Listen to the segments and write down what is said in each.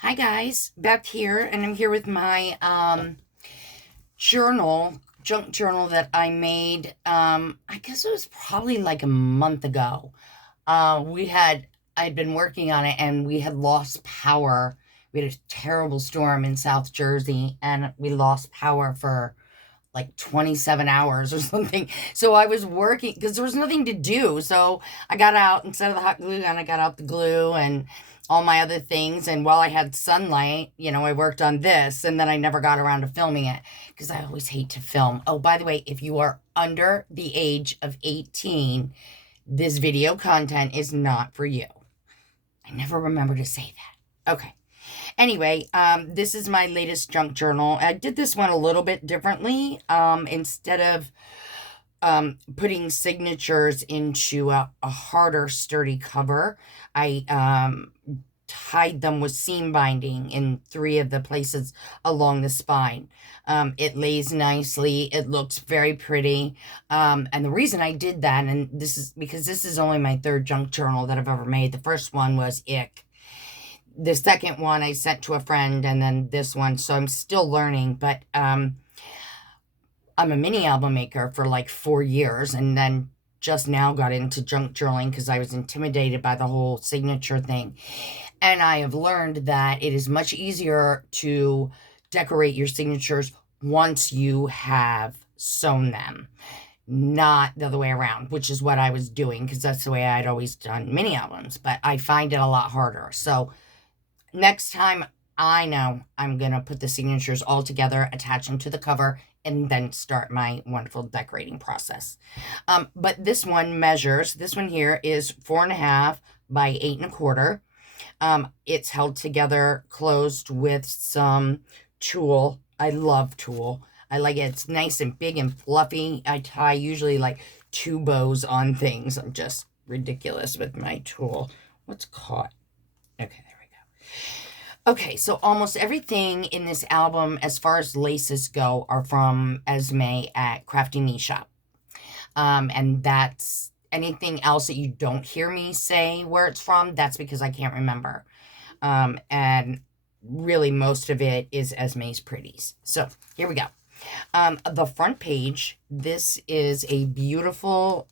Hi guys, back here, and I'm here with my junk journal that I made. I guess it was probably like a month ago. I'd been working on it, and we had lost power. We had a terrible storm in South Jersey, and we lost power for like 27 hours or something. So I was working because there was nothing to do. So I got out instead of the hot glue gun, I got out the glue and all my other things. And while I had sunlight, I worked on this, and then I never got around to filming it because I always hate to film. Oh, by the way, if you are under the age of 18, this video content is not for you. I never remember to say that. Okay. Anyway, this is my latest junk journal. I did this one a little bit differently. Instead of putting signatures into a harder, sturdy cover, I tied them with seam binding in three of the places along the spine. It lays nicely. It looks very pretty. And the reason I did that, and this is because this is only my third junk journal that I've ever made. The first one was ick. The second one I sent to a friend, and then this one. So I'm still learning, but I'm a mini album maker for like 4 years, and then just now got into junk journaling because I was intimidated by the whole signature thing. And I have learned that it is much easier to decorate your signatures once you have sewn them, not the other way around, which is what I was doing because that's the way I'd always done mini albums. But I find it a lot harder. So next time, I know I'm going to put the signatures all together, attach them to the cover, and then start my wonderful decorating process. But this one here is 4.5 by 8.25. It's held together closed with some tulle. I love tulle. I like it. It's nice and big and fluffy. I tie usually like 2 bows on things. I'm just ridiculous with my tulle. What's caught? Okay, there we go. Okay, so almost everything in this album, as far as laces go, are from Esme at Crafty Knee Shop. And that's anything else that you don't hear me say where it's from, that's because I can't remember. And really, most of it is Esme's Pretties. So here we go. The front page, this is a beautiful,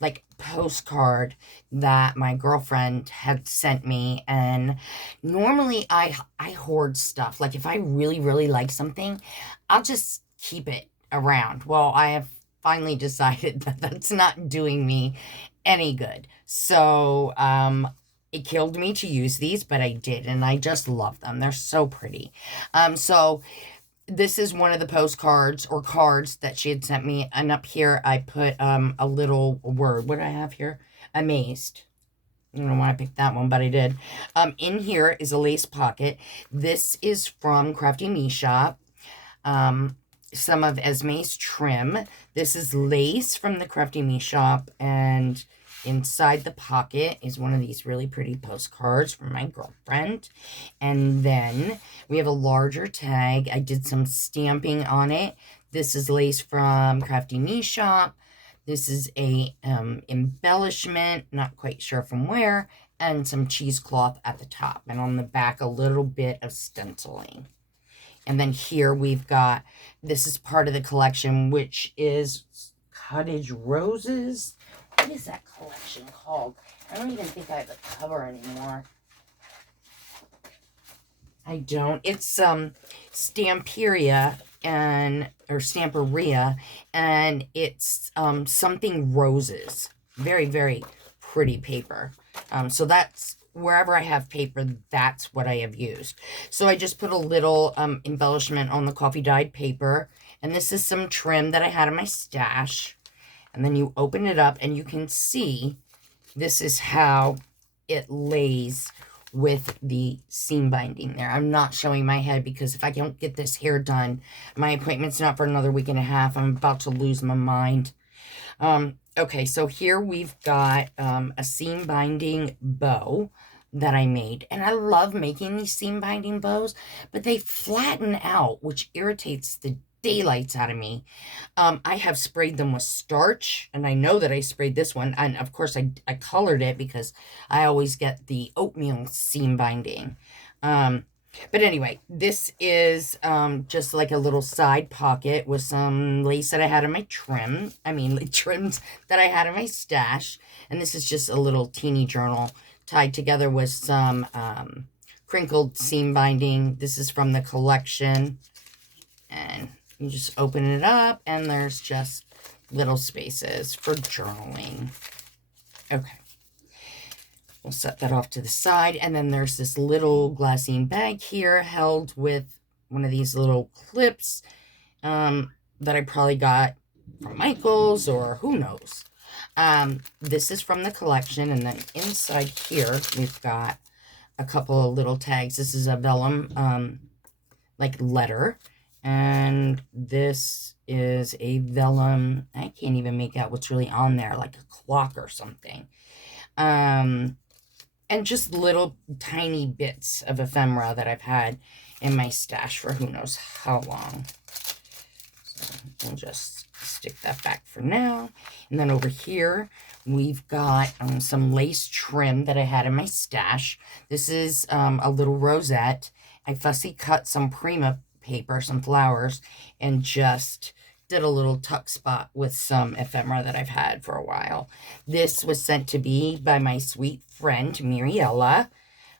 like postcard that my girlfriend had sent me. And normally I hoard stuff. Like if I really, really like something, I'll just keep it around. Well, I have finally decided that that's not doing me any good. So, it killed me to use these, but I did, and I just love them. They're so pretty. So this is one of the postcards or cards that she had sent me, and up here I put a little word. What do I have here? Amazed. I don't know why I picked that one, but I did. In here is a lace pocket. This is from Crafty Knee Shop. Some of Esme's trim. This is lace from the Crafty Me Shop, and inside the pocket is one of these really pretty postcards from my girlfriend. And then we have a larger tag. I did some stamping on it. This is lace from Crafty Me Shop. This is a embellishment, not quite sure from where, and some cheesecloth at the top. And on the back, a little bit of stenciling. And then here we've got, this is part of the collection, which is Cottage Roses. What is that collection called? I don't even think I have a cover anymore. I don't. It's Stamperia or Stamperia, and it's something roses. Very, very pretty paper. So that's wherever I have paper, that's what I have used. So I just put a little embellishment on the coffee dyed paper, and this is some trim that I had in my stash. And then you open it up, and you can see this is how it lays with the seam binding there. I'm not showing my head because if I don't get this hair done, my appointment's not for another week and a half. I'm about to lose my mind. Okay, so here we've got a seam binding bow that I made. And I love making these seam binding bows, but they flatten out, which irritates the daylights out of me. I have sprayed them with starch, and I know that I sprayed this one. And of course, I colored it because I always get the oatmeal seam binding. But anyway, this is just like a little side pocket with some lace that I had in my trim. I mean, like trims that I had in my stash. And this is just a little teeny journal tied together with some crinkled seam binding. This is from the collection. And you just open it up, and there's just little spaces for journaling. Okay. We'll set that off to the side. And then there's this little glassine bag here held with one of these little clips that I probably got from Michael's or who knows. This is from the collection. And then inside here, we've got a couple of little tags. This is a vellum like letter. And this is a vellum. I can't even make out what's really on there, like a clock or something. And just little tiny bits of ephemera that I've had in my stash for who knows how long. So we'll just stick that back for now. And then over here, we've got some lace trim that I had in my stash. This is a little rosette. I fussy cut some Prima paper, some flowers, and just did a little tuck spot with some ephemera that I've had for a while. This was sent to me by my sweet friend, Miriella.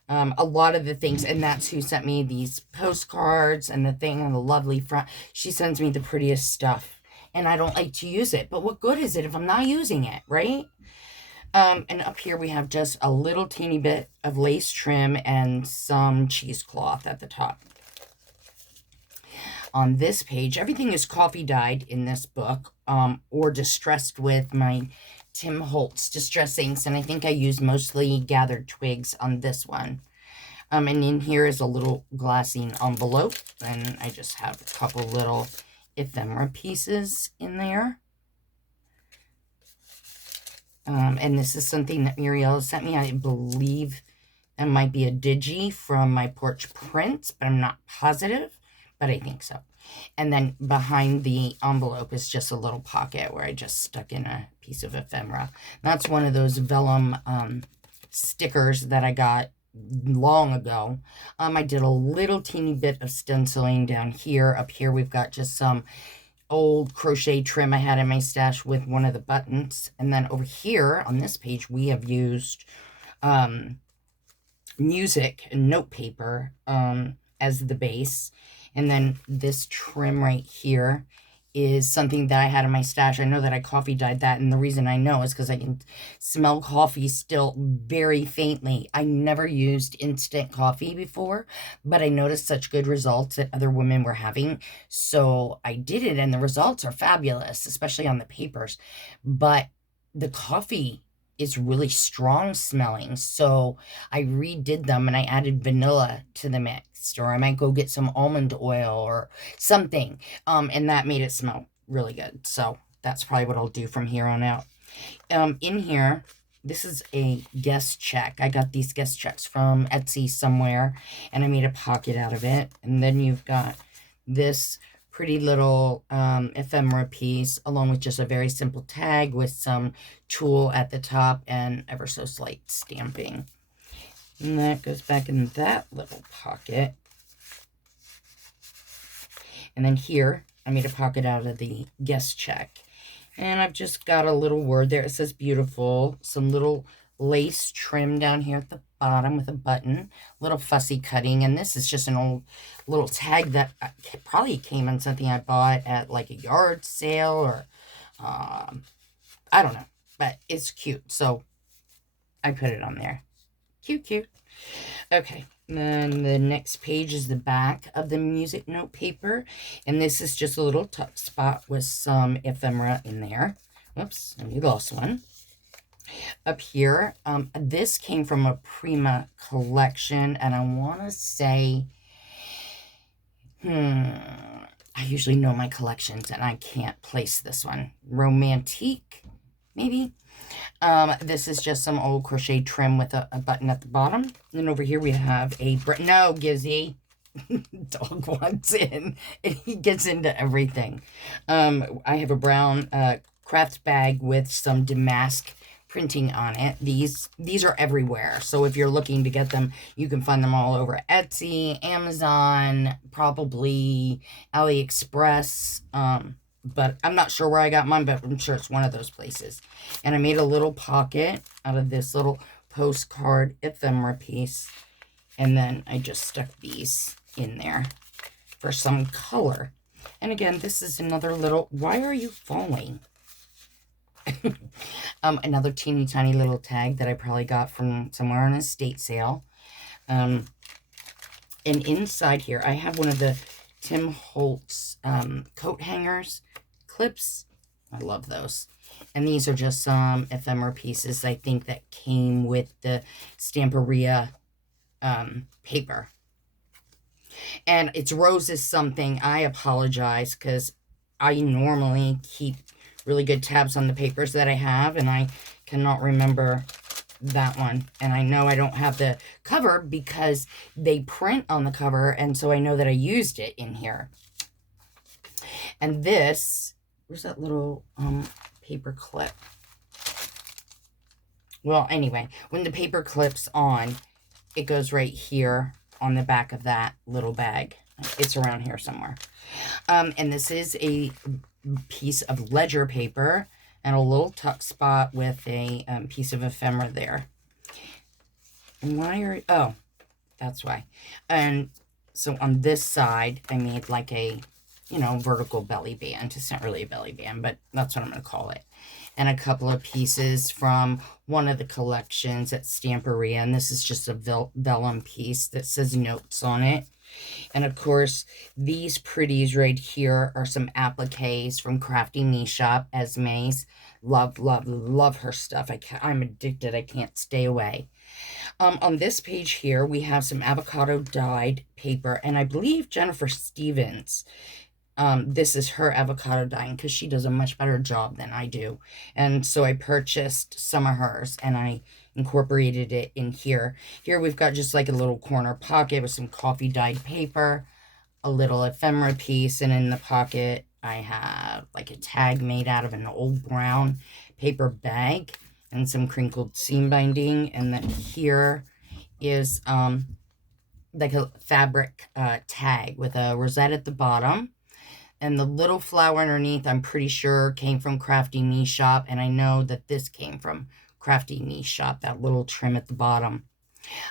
A lot of the things, and that's who sent me these postcards and the thing on the lovely front. She sends me the prettiest stuff, and I don't like to use it. But what good is it if I'm not using it, right? And up here we have just a little teeny bit of lace trim and some cheesecloth at the top. On this page, everything is coffee dyed in this book, or distressed with my Tim Holtz distress inks, and I think I used mostly gathered twigs on this one. And in here is a little glassine envelope, and I just have a couple little ephemera pieces in there. And this is something that Muriel sent me. I believe it might be a digi from my Porch Prints, but I'm not positive. But I think so. And then behind the envelope is just a little pocket where I just stuck in a piece of ephemera. That's one of those vellum stickers that I got long ago. I did a little teeny bit of stenciling down here. Up here we've got just some old crochet trim I had in my stash with one of the buttons. And then over here on this page we have used music and note paper as the base. And then this trim right here is something that I had in my stash. I know that I coffee dyed that, and the reason I know is because I can smell coffee still very faintly. I never used instant coffee before, but I noticed such good results that other women were having, so I did it, and the results are fabulous, especially on the papers. But the coffee is really strong smelling, so I redid them and I added vanilla to the mix, or I might go get some almond oil or something, and that made it smell really good. So that's probably what I'll do from here on out. In here, this is a guest check. I got these guest checks from Etsy somewhere, and I made a pocket out of it. And then you've got this pretty little ephemera piece, along with just a very simple tag with some tulle at the top and ever so slight stamping. And that goes back in that little pocket. And then here, I made a pocket out of the guest check. And I've just got a little word there. It says beautiful. Some little lace trim down here at the bottom with a button. Little fussy cutting. And this is just an old little tag that probably came on something I bought at like a yard sale or I don't know. But it's cute. So I put it on there. Cute, cute. Okay. Then the next page is the back of the music note paper. And this is just a little tuck spot with some ephemera in there. Whoops, we lost one. Up here, this came from a Prima collection. And I want to say, I usually know my collections and I can't place this one. Romantique, maybe? This is just some old crochet trim with a button at the bottom. And over here we have a... No, Gizzy. Dog wants in. And he gets into everything. I have a brown craft bag with some damask printing on it. These are everywhere. So if you're looking to get them, you can find them all over Etsy, Amazon, probably AliExpress. But I'm not sure where I got mine, but I'm sure it's one of those places. And I made a little pocket out of this little postcard ephemera piece. And then I just stuck these in there for some color. And again, this is another little, why are you falling? Another teeny tiny little tag that I probably got from somewhere on an estate sale. And inside here, I have one of the Tim Holtz coat hangers clips. I love those. And these are just some ephemera pieces, I think, that came with the Stamperia paper. And it's Roses something. I apologize because I normally keep really good tabs on the papers that I have, and I cannot remember that one. And I know I don't have the cover because they print on the cover, and so I know that I used it in here. And this, where's that little paper clip? Well, anyway, when the paper clips on, it goes right here on the back of that little bag. It's around here somewhere. And this is a piece of ledger paper and a little tuck spot with a piece of ephemera there. And why are, oh, that's why. And so on this side, I made like a, you know, vertical belly band. It's not really a belly band, but that's what I'm going to call it. And a couple of pieces from one of the collections at Stamperia. And this is just a vellum piece that says notes on it. And of course, these pretties right here are some appliques from Crafty Me Shop, Esme's. Love, love, love her stuff. I'm addicted. I can't stay away. On this page here, we have some avocado dyed paper. And I believe Jennifer Stevens, this is her avocado dyeing because she does a much better job than I do. And so I purchased some of hers and I incorporated it in here. Here we've got just like a little corner pocket with some coffee dyed paper, a little ephemera piece, and in the pocket I have like a tag made out of an old brown paper bag and some crinkled seam binding. And then here is like a fabric tag with a rosette at the bottom. And the little flower underneath, I'm pretty sure, came from Crafty Me Shop. And I know that this came from Crafty Me Shop, that little trim at the bottom.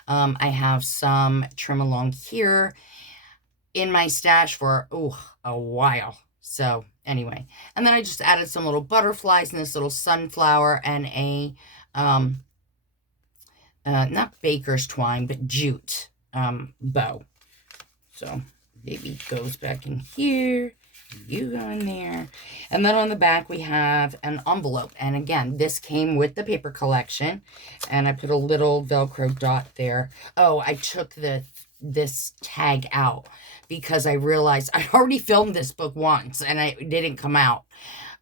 I have some trim along here in my stash for, a while. So, anyway. And then I just added some little butterflies and this little sunflower and a, not baker's twine, but jute bow. So, baby goes back in here. You go in there. And then on the back we have an envelope. And again, this came with the paper collection. And I put a little Velcro dot there. Oh, I took this tag out because I realized I'd already filmed this book once and it didn't come out.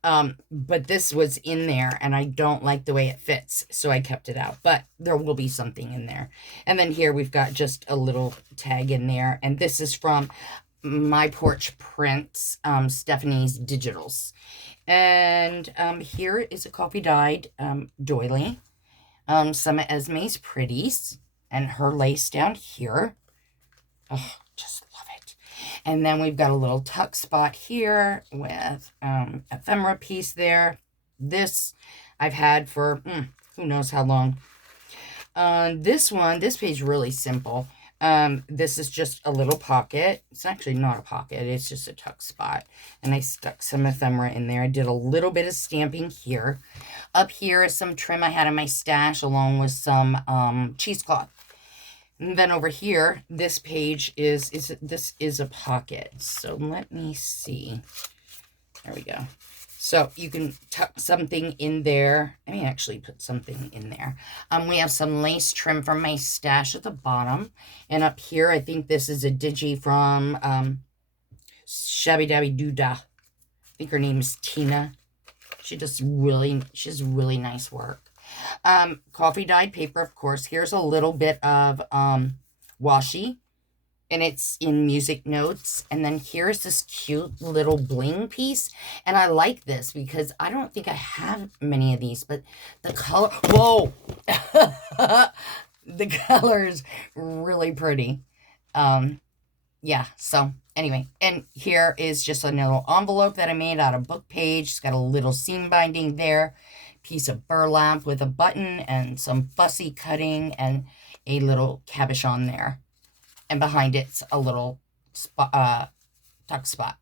But this was in there and I don't like the way it fits, so I kept it out. But there will be something in there. And then here we've got just a little tag in there. And this is from My Porch Prints, Stephanie's Digitals. And here is a coffee dyed doily. Some of Esme's pretties. And her lace down here. Oh, just love it. And then we've got a little tuck spot here with ephemera piece there. This I've had for who knows how long. This page is really simple. This is just a little pocket. It's actually not a pocket. It's just a tuck spot. And I stuck some ephemera in there. I did a little bit of stamping here. Up here is some trim I had in my stash along with some cheesecloth. And then over here, this page is a pocket. So let me see. There we go. So you can tuck something in there. I may actually put something in there. We have some lace trim from my stash at the bottom. And up here, I think this is a digi from Shabby Dabby Doodah. I think her name is Tina. She has really nice work. Coffee dyed paper, of course. Here's a little bit of washi. and it's in music notes. And then here's this cute little bling piece. And I like this because I don't think I have many of these, but the color, whoa, the color is really pretty. Yeah, so anyway, and here is just a little envelope that I made out of book page. It's got a little seam binding there, piece of burlap with a button and some fussy cutting and a little cabochon there. And behind it's a little spot, tuck spot.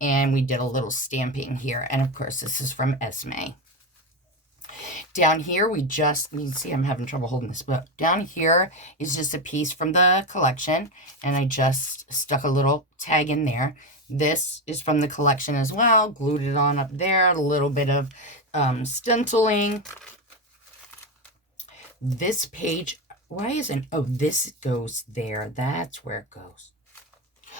And we did a little stamping here. And of course, this is from Esme. Down here, you can see I'm having trouble holding this book. Down here is just a piece from the collection, and I just stuck a little tag in there. This is from the collection as well, glued it on up there, a little bit of stenciling. This page, why isn't, oh, this goes there. That's where it goes.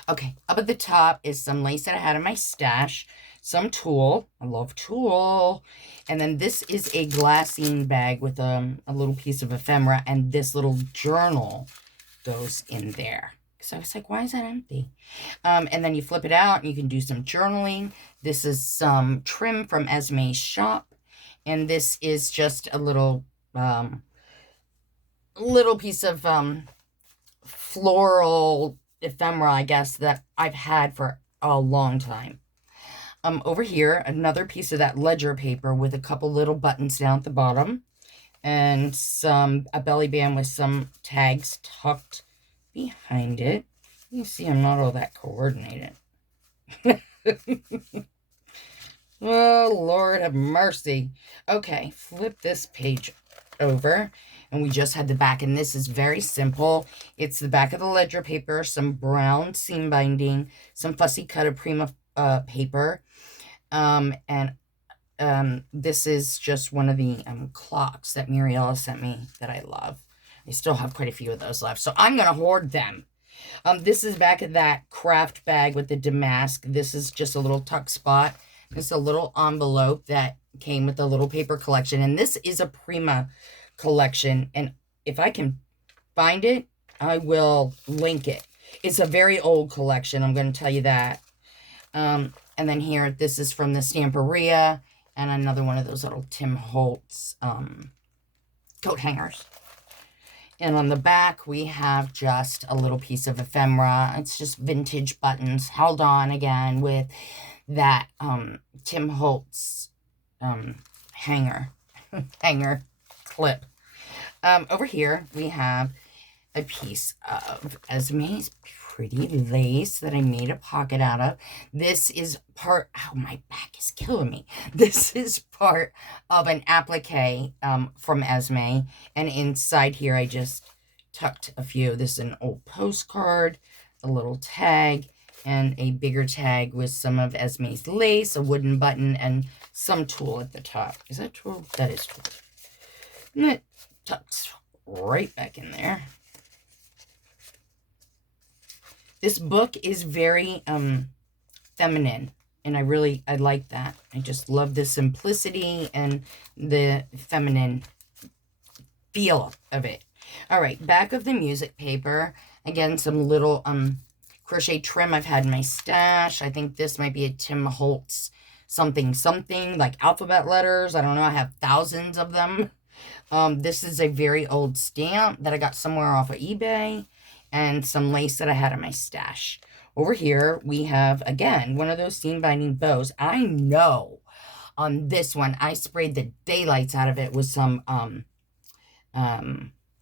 Okay, up at the top is some lace that I had in my stash, some tulle. I love tulle. And then this is a glassine bag with a little piece of ephemera, and this little journal goes in there. So I was like, why is that empty? And then you flip it out, and you can do some journaling. This is some trim from Esme's shop, and this is just a little piece of floral ephemera, I guess, that I've had for a long time. Over here, another piece of that ledger paper with a couple little buttons down at the bottom, and a belly band with some tags tucked behind it. You see, I'm not all that coordinated. Oh, Lord have mercy. Okay, flip this page over, and we just had the back, and this is very simple. It's the back of the ledger paper, some brown seam binding, some fussy cut of Prima paper, and this is just one of the clocks that Muriella sent me that I love. I still have quite a few of those left, so I'm gonna hoard them. This is back of that craft bag with the damask. This is just a little tuck spot. It's a little envelope that came with a little paper collection, and this is a Prima collection, and if I can find it, I will link it. It's a very old collection, I'm going to tell you that. And then here, this is from the Stamperia, and another one of those little Tim Holtz coat hangers. And on the back, we have just a little piece of ephemera. It's just vintage buttons held on again with that Tim Holtz hanger clip. Over here, we have a piece of Esme's pretty lace that I made a pocket out of. This is part, oh, my back is killing me. This is part of an applique from Esme. And inside here, I just tucked a few. This is an old postcard, a little tag, and a bigger tag with some of Esme's lace, a wooden button, and some tulle at the top. Is that tulle? That is tulle. And it tucks right back in there. This book is very feminine, and I like that. I just love the simplicity and the feminine feel of it. All right, back of the music paper. Again, some little crochet trim I've had in my stash. I think this might be a Tim Holtz something, like alphabet letters. I don't know. I have thousands of them. This is a very old stamp that I got somewhere off of eBay, and some lace that I had in my stash. Over here, we have, again, one of those seam binding bows. I know on this one, I sprayed the daylights out of it with some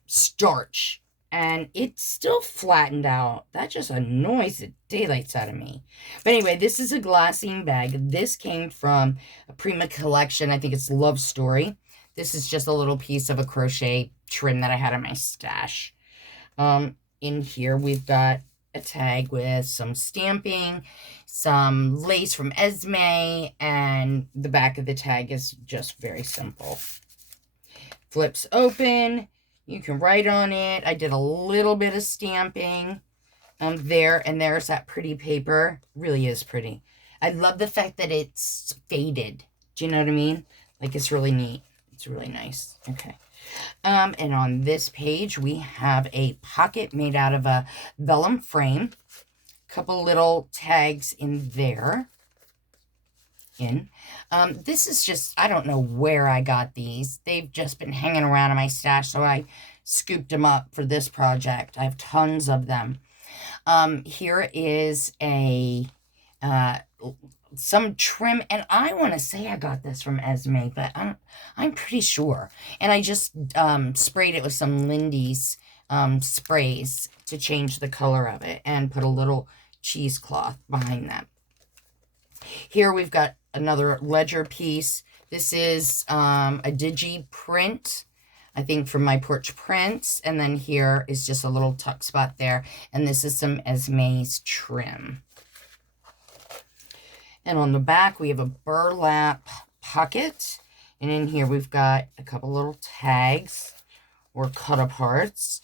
starch, and it's still flattened out. That just annoys the daylights out of me. But anyway, this is a Glassine bag. This came from a Prima collection. I think it's Love Story. This is just a little piece of a crochet trim that I had in my stash. In here, we've got a tag with some stamping, some lace from Esme, and the back of the tag is just very simple. Flips open. You can write on it. I did a little bit of stamping there, and there's that pretty paper. Really is pretty. I love the fact that it's faded. Do you know what I mean? Like, it's really neat. It's really nice. Okay. And on this page, we have a pocket made out of a vellum frame. Couple little tags in there. This is just, I don't know where I got these. They've just been hanging around in my stash, so I scooped them up for this project. I have tons of them. Here is a some trim, and I want to say I got this from Esme, but I'm pretty sure. And I just sprayed it with some Lindy's sprays to change the color of it and put a little cheesecloth behind that. Here we've got another ledger piece. This is a digi print, I think from My Porch Prints. And then here is just a little tuck spot there. And this is some Esme's trim. And on the back, we have a burlap pocket. And in here, we've got a couple little tags or cut-aparts.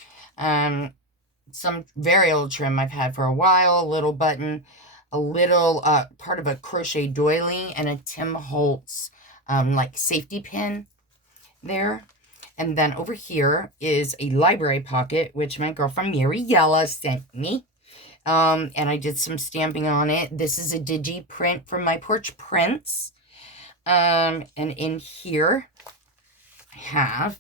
Some very old trim I've had for a while. A little button, a little part of a crochet doily, and a Tim Holtz like safety pin there. And then over here is a library pocket, which my girlfriend Mariella sent me. And I did some stamping on it. This is a digi print from My Porch Prints. And in here, I have,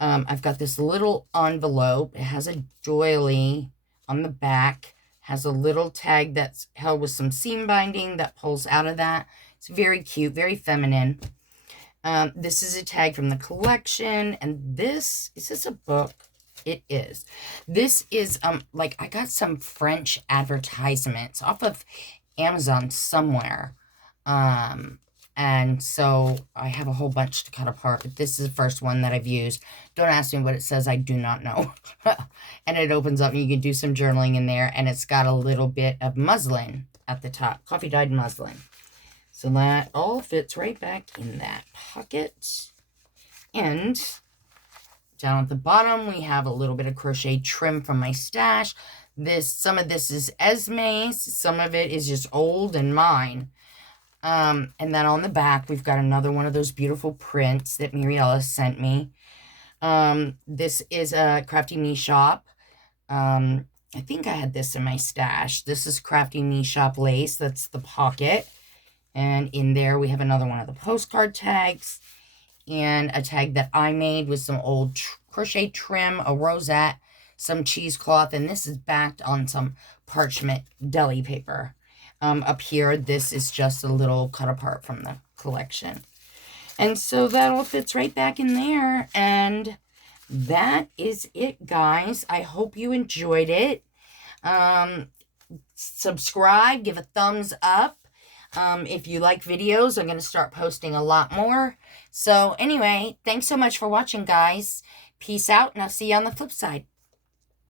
I've got this little envelope. It has a doily on the back. Has a little tag that's held with some seam binding that pulls out of that. It's very cute, very feminine. This is a tag from the collection. And this, is this a book? It is. This is, like, I got some French advertisements off of Amazon somewhere. And so I have a whole bunch to cut apart, but this is the first one that I've used. Don't ask me what it says. I do not know. And it opens up and you can do some journaling in there. And it's got a little bit of muslin at the top, coffee dyed muslin. So that all fits right back in that pocket. And down at the bottom, we have a little bit of crochet trim from my stash. Some of this is Esme's. Some of it is just old and mine. And then on the back, we've got another one of those beautiful prints that Mariella sent me. This is a Crafty Knee Shop. I think I had this in my stash. This is Crafty Knee Shop lace. That's the pocket. And in there, we have another one of the postcard tags. And a tag that I made with some old crochet trim, a rosette, some cheesecloth. And this is backed on some parchment deli paper. Up here, this is just a little cut apart from the collection. And so that all fits right back in there. And that is it, guys. I hope you enjoyed it. Subscribe, give a thumbs up. If you like videos, I'm going to start posting a lot more. So anyway, thanks so much for watching, guys. Peace out, and I'll see you on the flip side.